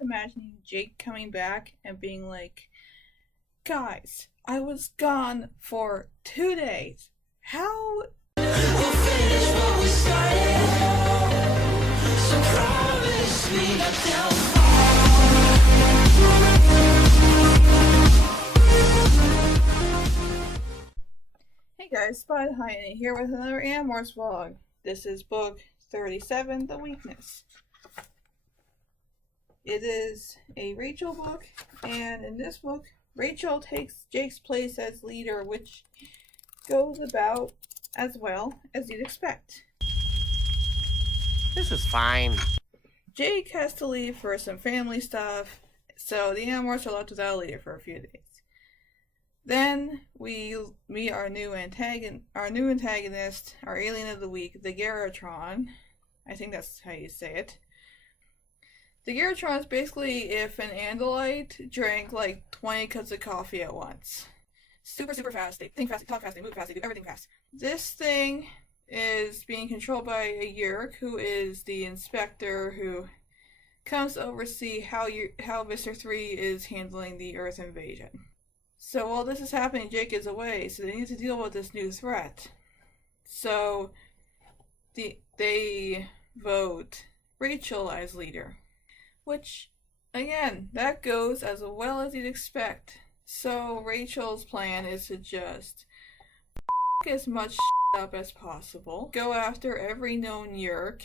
just imagining Jake coming back and being like, guys, I was gone for 2 days. How? We'll finish what we started. So promise me that they'll fall. Hey guys, Spot Heine here with another Animorphs vlog. This is book 37, The Weakness. It is a Rachel book, and in this book, Rachel takes Jake's place as leader, which goes about as well as you'd expect. This is fine. Jake has to leave for some family stuff, so the Animorphs are left without a leader for a few days. Then we meet our new antagonist, our alien of the week, the Garrotron. I think that's how you say it. The Garrotron is basically if an Andalite drank like 20 cups of coffee at once. Super fast. They think fast, they talk fast, they move fast, they do everything fast. This thing is being controlled by a Yeerk, who is the inspector who comes to oversee how Mr. 3 is handling the Earth invasion. So while this is happening, Jake is away, so they need to deal with this new threat. So they vote Rachel as leader. Which, again, that goes as well as you'd expect. So Rachel's plan is to just f*** as much up as possible, go after every known Yeerk,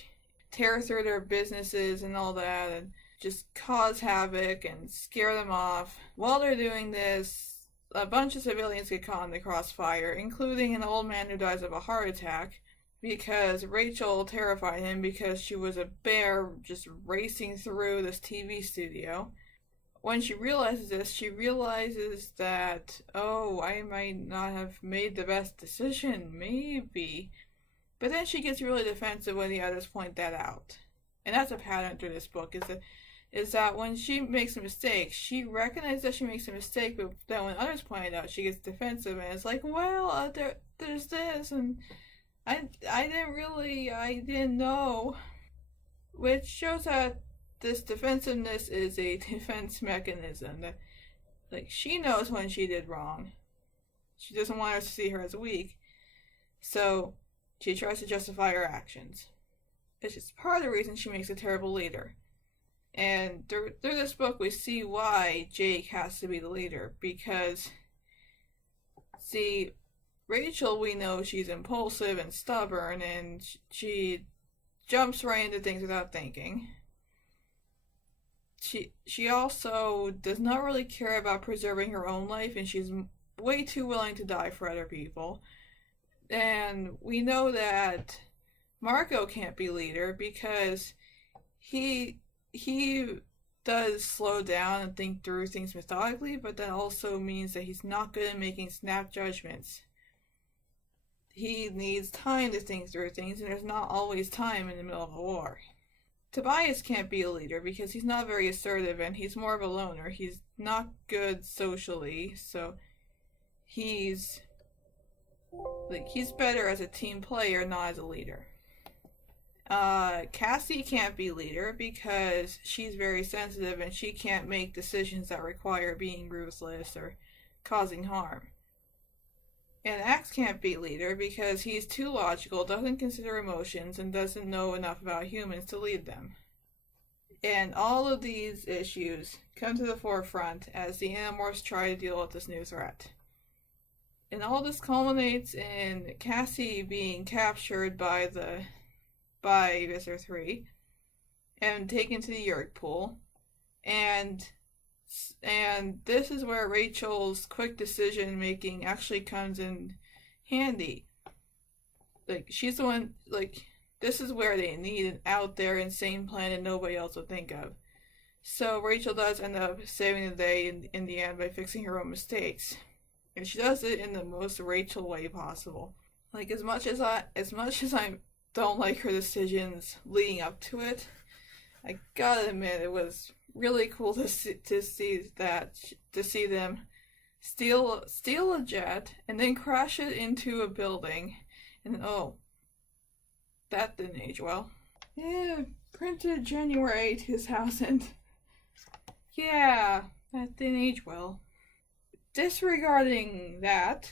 tear through their businesses and all that, and just cause havoc and scare them off. While they're doing this, a bunch of civilians get caught in the crossfire, including an old man who dies of a heart attack, because Rachel terrified him because she was a bear just racing through this TV studio. When she realizes this, she realizes that, oh, I might not have made the best decision, maybe. But then she gets really defensive when the others point that out. And that's a pattern through this book, is that when she makes a mistake, she recognizes that she makes a mistake, but then when others point it out, she gets defensive, and it's like, well, there's this, and I didn't know. Which shows that this defensiveness is a defense mechanism. That, like, she knows when she did wrong. She doesn't want us to see her as weak. So, she tries to justify her actions. It's just part of the reason she makes a terrible leader. And through this book, we see why Jake has to be the leader. Because, see, Rachel, we know she's impulsive and stubborn, and she jumps right into things without thinking. She also does not really care about preserving her own life, and she's way too willing to die for other people. And we know that Marco can't be leader because he does slow down and think through things methodically, but that also means that he's not good at making snap judgments. He needs time to think through things, and there's not always time in the middle of a war. Tobias can't be a leader because he's not very assertive, and he's more of a loner. He's not good socially, so he's better as a team player, not as a leader. Cassie can't be leader because she's very sensitive, and she can't make decisions that require being ruthless or causing harm. And Axe can't be leader because he's too logical, doesn't consider emotions, and doesn't know enough about humans to lead them. And all of these issues come to the forefront as the Animorphs try to deal with this new threat. And all this culminates in Cassie being captured by Mr. 3 and taken to the Yeerk pool. And this is where Rachel's quick decision making actually comes in handy. Like, she's the one, like, this is where they need an out there insane plan that nobody else would think of. So Rachel does end up saving the day in the end by fixing her own mistakes. And she does it in the most Rachel way possible. Like, as much as I don't like her decisions leading up to it, I gotta admit it was really cool to see them steal a jet and then crash it into a building, and oh, that didn't age well. Yeah, printed January 2000. Yeah, that didn't age well. Disregarding that,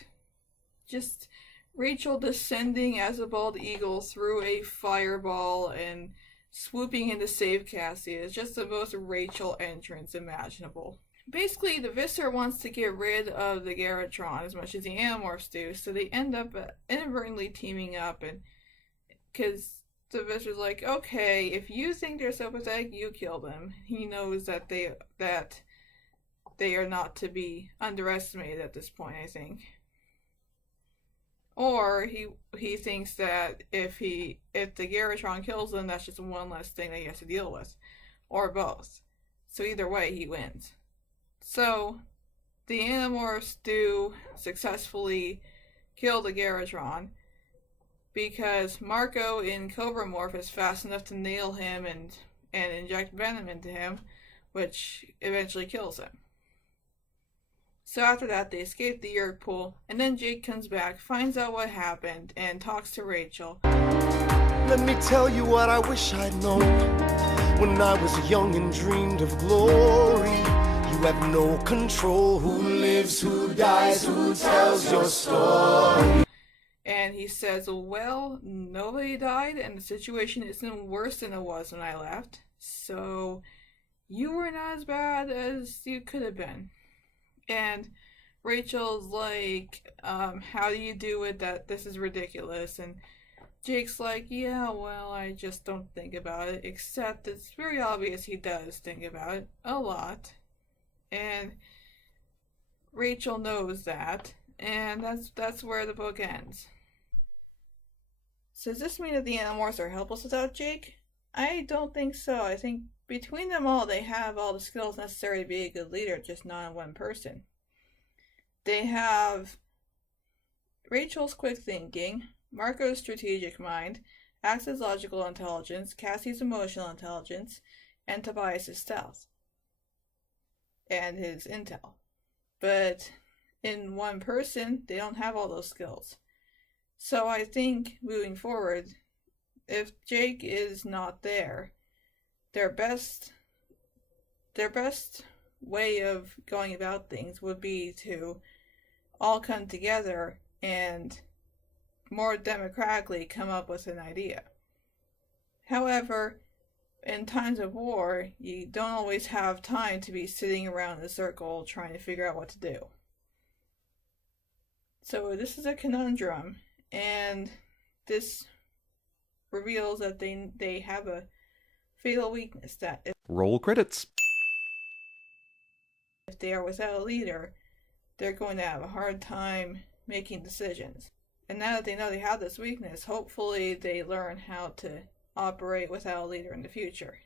just Rachel descending as a bald eagle through a fireball and swooping in to save Cassie is just the most Rachel entrance imaginable. Basically, the Visser wants to get rid of the Garrotron as much as the Animorphs do, so they end up inadvertently teaming up, and because the Visser's like, okay, if you think they're so pathetic, you kill them. He knows that they are not to be underestimated at this point, I think. Or he thinks that if the Garrotron kills them, that's just one less thing that he has to deal with. Or both. So either way, he wins. So, the Animorphs do successfully kill the Garrotron because Marco in Cobra Morph is fast enough to nail him and inject venom into him, which eventually kills him. So after that, they escape the Yerk pool, and then Jake comes back, finds out what happened, and talks to Rachel. Let me tell you what I wish I'd known when I was young and dreamed of glory. You have no control. Who lives, who dies, who tells your story? And he says, well, nobody died, and the situation isn't worse than it was when I left. So, you were not as bad as you could have been. And Rachel's like, how do you do it? That this is ridiculous. And Jake's like, yeah, well, I just don't think about it. Except it's very obvious he does think about it a lot. And Rachel knows that. And that's where the book ends. So does this mean that the Animorphs are helpless without Jake? I don't think so. I think between them all, they have all the skills necessary to be a good leader, just not in one person. They have Rachel's quick thinking, Marco's strategic mind, Axe's logical intelligence, Cassie's emotional intelligence, and Tobias' stealth. And his intel. But in one person, they don't have all those skills. So I think, moving forward, if Jake is not there, their best way of going about things would be to all come together and more democratically come up with an idea. However, in times of war, you don't always have time to be sitting around in a circle trying to figure out what to do. So this is a conundrum, and this reveals that they have a fatal weakness, that Roll credits. if they are without a leader, they're going to have a hard time making decisions. And now that they know they have this weakness, hopefully they learn how to operate without a leader in the future.